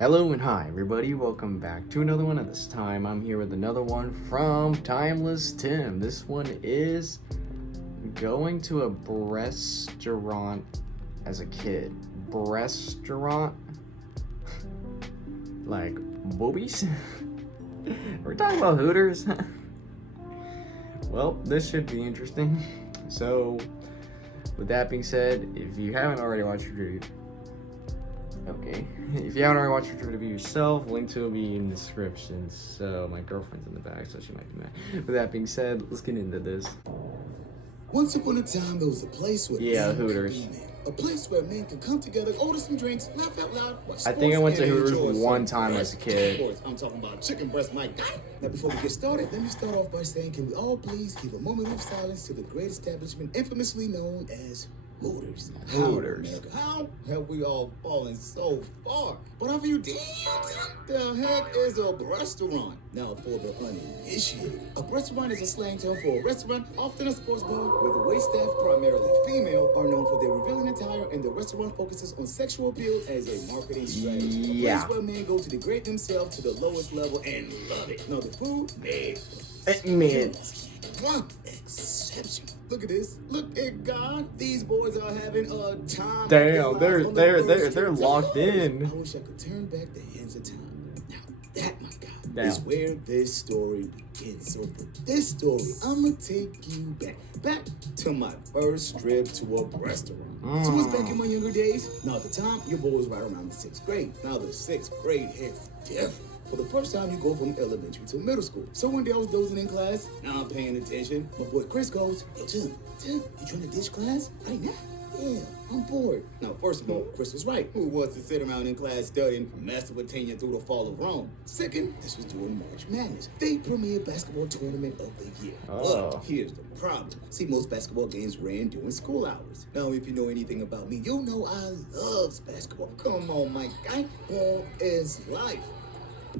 Hello and hi everybody, welcome back to another one, and this time I'm here with another one from Timeless Tim. This one is going to a BREASTaurant as a kid. BREASTaurant? Like boobies? We're talking about Hooters? Well, this should be interesting. So, with that being said, if you haven't already watched the review, if you haven't already watched the review yourself, link to it will be in the description. So my girlfriend's in the back, so she might be mad. With that being said, let's get into this. Once upon a time, there was a place where Hooters. A place where men could come together, order some drinks, laugh out loud, watch I think I went to Hooters one time right? as a kid. Of course, I'm talking about chicken breast, my guy. Now, before we get started, let me start off by saying, can we all please keep a moment of silence to the great establishment infamously known as Hooters. Hooters. How have we all fallen so far? But have you damn the heck is a BREASTaurant? Now, for the uninitiated, a BREASTaurant is a slang term for a restaurant, often a sports bar, where the wait staff, primarily female, are known for their revealing attire, and the restaurant focuses on sexual appeal as a marketing strategy. Yeah. A place where men go to degrade themselves to the lowest level and love it. Now, the food made one exception. Look at this. Look at God. These boys are having a time. Damn, they're locked in. I wish I could turn back the hands of time. Now that, my God, Damn. is where this story begins. So for this story, I'ma take you back to my first trip to a restaurant. So it was back in my younger days. Now at the time, your boy was right around the 6th grade. Now the 6th grade hits different. For the first time, you go from elementary to middle school. So one day I was dozing in class. Now I'm paying attention. My boy Chris goes, "Yo, Tim, you trying to ditch class right now?" "Yeah, I'm bored." Now, first of all, Chris was right. Who wants to sit around in class studying Mesopotamia through the fall of Rome? Second, this was during March Madness, the premier basketball tournament of the year. Oh. But here's the problem. See, most basketball games ran during school hours. Now, if you know anything about me, you know I love basketball. Come on, Mike. Basketball is life.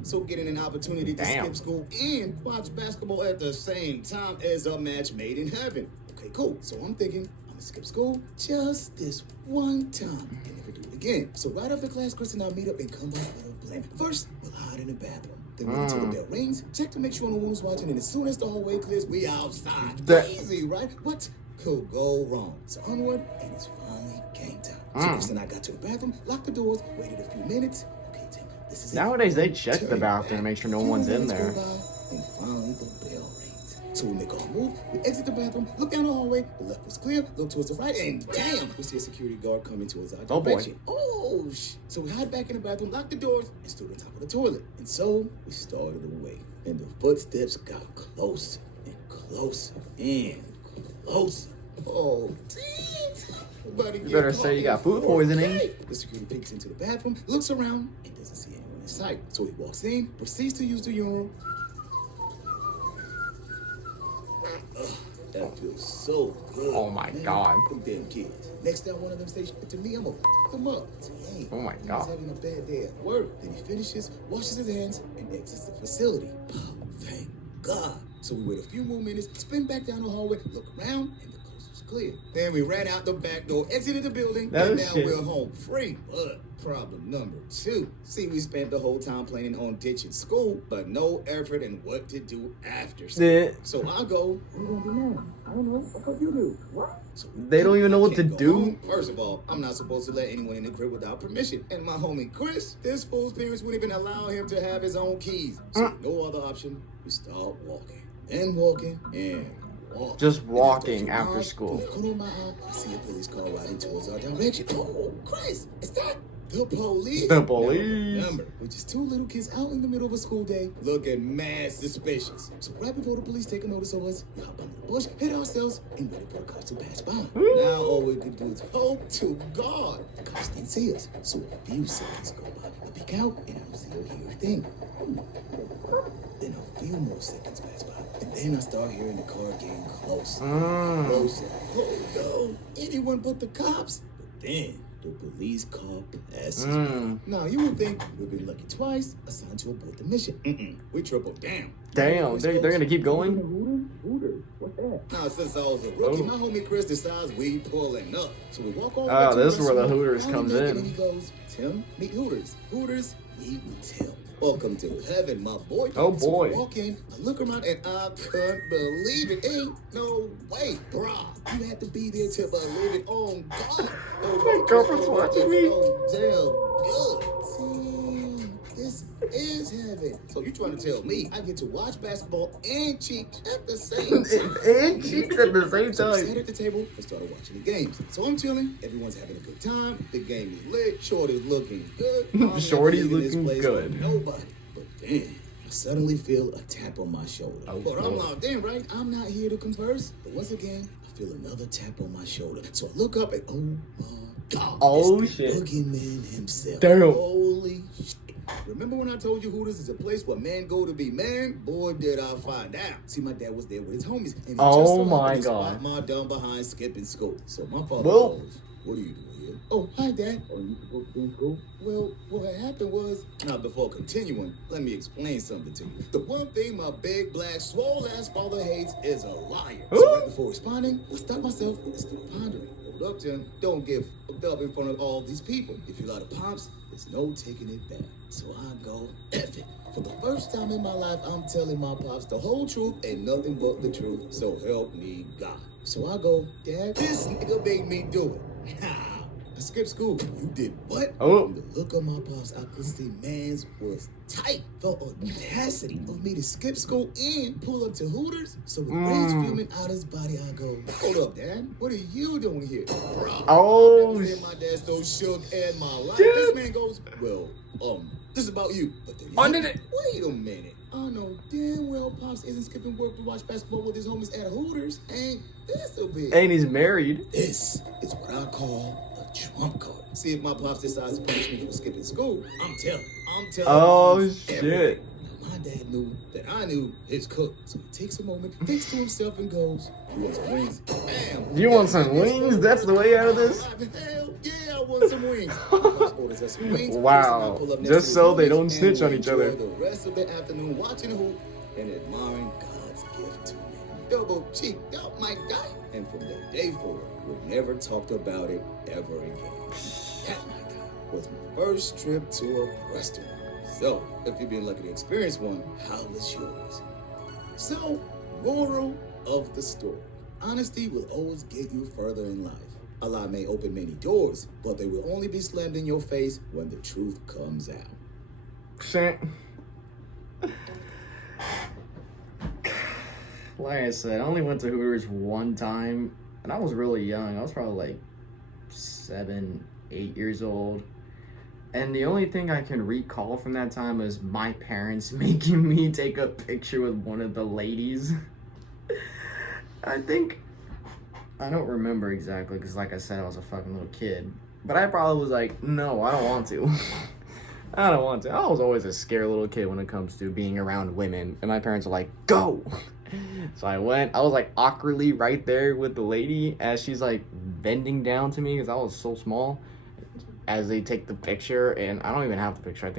So getting an opportunity to skip school and watch basketball at the same time is a match made in heaven. Okay, cool. So I'm thinking, I'm gonna skip school just this one time and never do it again. So right after class, Chris and I meet up and come up with a plan. First, we'll hide in the bathroom. Then wait until the bell rings, check to make sure no one was watching, and as soon as the hallway clears, we outside. Easy, right? What could go wrong? So onward, and it's finally game time. So Chris and I got to the bathroom, locked the doors, waited a few minutes. Nowadays they check the bathroom to make sure no one's in there. And finally the bell rings. So we make our move, we exit the bathroom, look down the hallway, the left was clear, look towards the right, and damn, we see a security guard coming towards our direction. Oh boy. So we hide back in the bathroom, locked the doors, and stood on top of the toilet. And so we started away. And the footsteps got closer and closer and closer. Oh, damn. You better say you got food poisoning. Okay. The security peeks into the bathroom, looks around, and doesn't see anyone in sight. So he walks in, proceeds to use the urinal. That feels so good. Oh my God. Them damn kids. Next time one of them says shit to me, I'm gonna f them up. Dang. Oh my God. He's having a bad day at work. Then he finishes, washes his hands, and exits the facility. Oh, thank God. So we wait a few more minutes, spin back down the hallway, look around, and the coast was clear. Then we ran out the back door, exited the building, and now we're home free. But problem number 2. See, we spent the whole time planning on ditching school, but no effort in what to do after school. So I go, what are you gonna do now? I don't know. What you do? What? So they don't even know what to do. Home. First of all, I'm not supposed to let anyone in the crib without permission. And my homie Chris, this fool's parents wouldn't even allow him to have his own keys. So no other option, we start walking. And walking and walking. Just walking after school. I see a police car riding towards our direction. Oh, Chris, is that the police? The police. Now, remember, we're just 2 little kids out in the middle of a school day looking mad suspicious. So right before the police take a notice of us, we hop under the bush, hit ourselves, and wait for the cops to pass by. Now all we can do is hope to God the cops didn't see us. So a few seconds go by. I peek out, and I don't see or hear a thing. Then a few more seconds pass by. And then I start hearing the car getting closer. Closer. Oh no, anyone but the cops. But then the police car passes by. Now you would think we've been lucky twice, assigned to abort the mission. We tripled down. Damn, they're gonna keep going? Hooters? What's that? Now, since I was a rookie, my homie Chris decides we pulling up. So we walk over this is where the Hooters comes in. And he goes, Tim, meet Hooters. Hooters, you tell. Welcome to heaven, my boy. Oh, So boy. I walk in, I look around, and I couldn't believe it. Ain't no way, brah. You had to be there to believe it. Oh, God. My girlfriend's watching me. So damn good. See, this is heaven. So you trying to tell me I get to watch basketball and cheat at the same time? And cheeks at the same So we time. sat at the table and started watching the games. So I'm chilling. Everyone's having a good time. The game is lit. Shorty's looking good. I'm Shorty's never leaving looking this place good. with nobody. But then I suddenly feel a tap on my shoulder. Oh, but I'm boy. locked in, right? I'm not here to converse. But once again, I feel another tap on my shoulder. So I look up and oh my God. Oh, it's the shit. boogeyman himself. Damn. Holy shit. Remember when I told you Hooters is a place where men go to be men? Boy, did I find out. See, my dad was there with his homies. And he Oh, just so my happened to God. spot my dumb behind skipping school. So my father Well- goes, what are you doing here? Oh, hi, Dad. Oh, you supposed to be in school? Well, what happened was... Now, before continuing, let me explain something to you. The one thing my big, black, swole-ass father hates is a liar. So right before responding, I stopped myself and started pondering. Hold up, Tim. Don't get fucked up in front of all these people. If you lie to Pops, there's no taking it back. So I go, F it. For the first time in my life, I'm telling my Pops the whole truth and nothing but the truth. So help me God. So I go, Dad, this nigga made me do it. I skipped school. You did what? Oh. From the look of my Pops, I could see man's was tight. The audacity of me to skip school and pull up to Hooters. So with rage fuming out his body, I go, hold up, Dad. What are you doing here? Bro, Oh, I've never seen my dad so shook in my life. Dude. This man goes, well, this is about you. But then wait a minute. I know damn well Pops isn't skipping work to watch basketball with his homies at Hooters. Ain't this a bit? And he's married. This is what I call a trump card. See if my Pops decides to punish me for skipping school. I'm telling. Oh, Pops shit. everything. Now, my dad knew that I knew his cook. So he takes a moment, thinks to himself, and goes, you want some wings? Bam. You want some wings? That's the way out of this? Hell yeah, I want some wings. Pops orders us some wings. Wow. I pull up next Just to so his they boys, don't and snitch on we each other. enjoy the rest of the afternoon watching hoop and admiring God's gift to me. Double cheek, oh my God. And from that day forward, we never talked about it ever again. That, my God, was my first trip to a restaurant. So, if you've been lucky to experience one, how was yours? So, moral of the story. Honesty will always get you further in life. A lie may open many doors, but they will only be slammed in your face when the truth comes out. Shit. Like I said, I only went to Hooters one time, and I was really young. I was probably like 7, 8 years old. And the only thing I can recall from that time is my parents making me take a picture with one of the ladies. I don't remember exactly, because like I said, I was a fucking little kid. But I probably was like, no, I don't want to. I don't want to. I was always a scared little kid when it comes to being around women. And my parents were like, go! So I went. I was like awkwardly right there with the lady as she's like bending down to me because I was so small. As they take the picture, and I don't even have the picture. I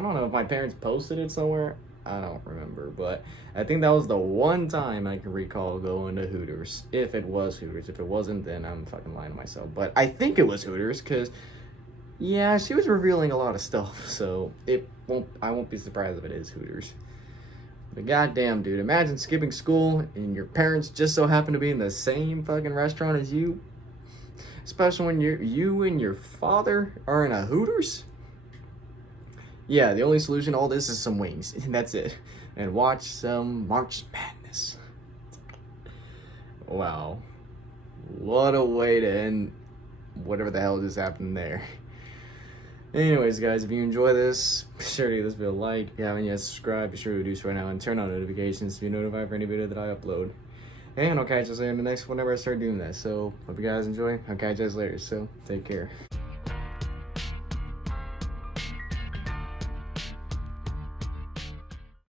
don't know if my parents posted it somewhere. I don't remember, but I think that was the one time I can recall going to Hooters. If it was Hooters. If it wasn't, then I'm fucking lying to myself. But I think it was Hooters, because, yeah, she was revealing a lot of stuff, so I won't be surprised if it is Hooters. But goddamn, dude, imagine skipping school, and your parents just so happen to be in the same fucking restaurant as you. Especially when you and your father are in a Hooters. Yeah, the only solution to all this is some wings. And that's it. And watch some March Madness. Wow. What a way to end whatever the hell just happened there. Anyways, guys, if you enjoy this, be sure to give this video a like. If you haven't yet subscribed, be sure to do so right now and turn on notifications to be notified for any video that I upload. And I'll catch you later in the next whenever I start doing that. So, hope you guys enjoy. I'll catch you guys later. So, take care.